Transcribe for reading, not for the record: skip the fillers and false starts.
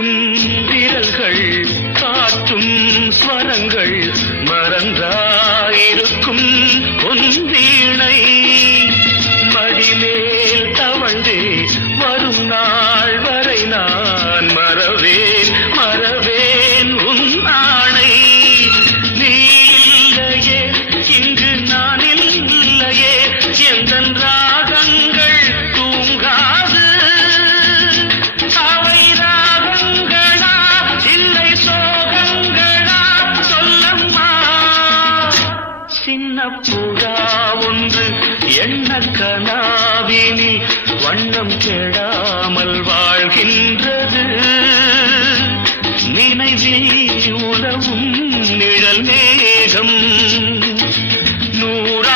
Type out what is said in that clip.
கொஞ்சும் விரல்கள் காற்றும் ஸ்வரங்கள் மறந்தாயிருக்கும் பொன் வீணை மடிமேல் தவழ்ந்தே வரும் நாள் வரை நான் மறவேன் மறவேன் உன் ஆணை நீ இல்லையே இங்கு நான் இல்லையே எந்தன் ராகங்கள் தூங்காது அவை ராகங்களா இல்லை சோகங்களா சொல்லம்மா சின்ன புறா ஒன்று எண்ண கனாவினில் வண்ணம் கெடாமல் வாழ்கின்றது நினைவில் உலவும் நிழல் மேகம் 100